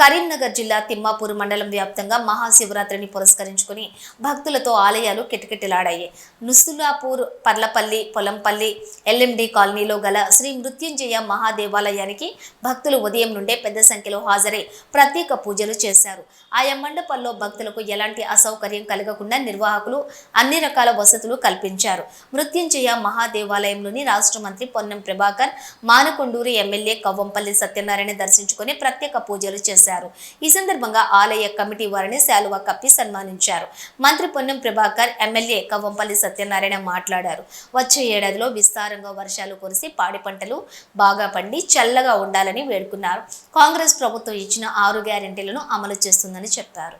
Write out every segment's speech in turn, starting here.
కరీంనగర్ జిల్లా తిమ్మాపూర్ మండలం వ్యాప్తంగా మహాశివరాత్రిని పురస్కరించుకుని భక్తులతో ఆలయాలు కిటకిటలాడాయి. నుసులాపూర్, పర్లపల్లి, పొలంపల్లి, ఎల్ఎండి కాలనీలో గల శ్రీ మృత్యుంజయ మహాదేవాలయానికి భక్తులు ఉదయం నుండే పెద్ద సంఖ్యలో హాజరై ప్రత్యేక పూజలు చేశారు. ఆయా మండపాల్లో భక్తులకు ఎలాంటి అసౌకర్యం కలగకుండా నిర్వాహకులు అన్ని రకాల వసతులు కల్పించారు. మృత్యుంజయ మహాదేవాలయంలోని రాష్ట్ర మంత్రి పొన్నం ప్రభాకర్, మానకొండూరు ఎమ్మెల్యే కవ్వంపల్లి సత్యనారాయణ దర్శించుకుని ప్రత్యేక పూజలు చేశారు. ఈ సందర్భంగా ఆలయ కమిటీ వారిని శాలువా కప్పి సన్మానించారు. మంత్రి పొన్నం ప్రభాకర్, ఎమ్మెల్యే కవ్వంపల్లి సత్యనారాయణ మాట్లాడారు. వచ్చే ఏడాదిలో విస్తారంగా వర్షాలు కురిసి పాడి పంటలు బాగా పండి చల్లగా ఉండాలని వేడుకున్నారు. కాంగ్రెస్ ప్రభుత్వం ఇచ్చిన 6 గ్యారెంటీలను అమలు చేస్తుందని చెప్పారు.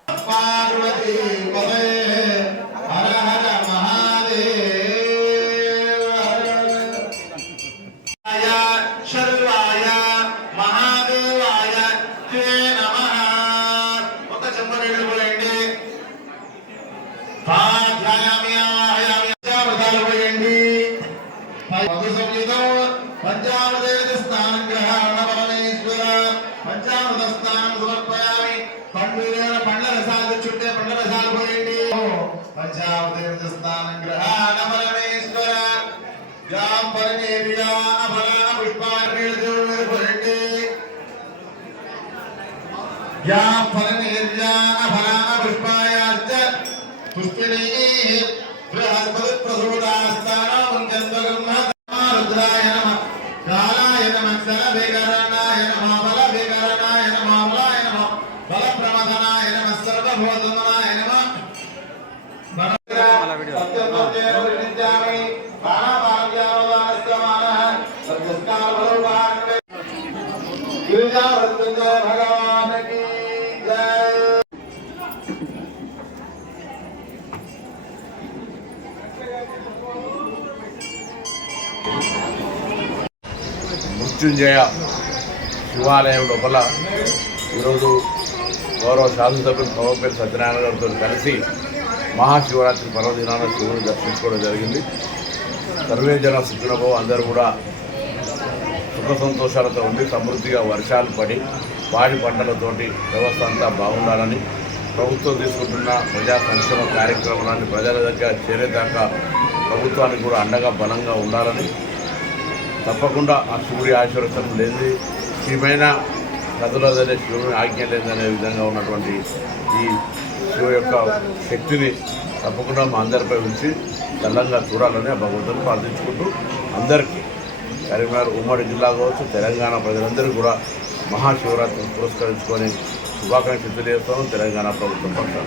మృత్యుంజయ శివాలయం లోపల ఈరోజు గౌరవ శాసనసభ్యులు కవ్వంపల్లి సత్యనారాయణ గారితో కలిసి మహాశివరాత్రి పర్వదినాన శివుని దర్శించుకోవడం జరిగింది. సర్వే జన సుఖినభవ, అందరూ కూడా సుఖ సంతోషాలతో ఉండి సమృద్ధిగా వర్షాలు పడి పాడి పంటలతోటి వ్యవస్థ అంతా బాగుండాలని, ప్రభుత్వం తీసుకుంటున్న ప్రజా సంక్షేమ కార్యక్రమాన్ని ప్రజల దగ్గర చేరేదాకా ప్రభుత్వానికి కూడా అండగా బలంగా ఉండాలని, తప్పకుండా ఆ శివుడి ఆశీర్వచనం లేని శ్రీమైన కథలదనే శివుని ఆజ్ఞ లేదనే విధంగా ఉన్నటువంటి ఈ శివు యొక్క శక్తిని తప్పకుండా మా అందరిపై ఉంచి చల్లంగా చూడాలని ఆ భగవంతుని ప్రార్థించుకుంటూ అందరికీ కరీంనగర్ ఉమ్మడి జిల్లా కావచ్చు, తెలంగాణ ప్రజలందరూ కూడా మహాశివరాత్రిని పురస్కరించుకొని శుభాకాంక్షలు తెలియజేస్తాను. తెలంగాణ ప్రభుత్వం పక్షాన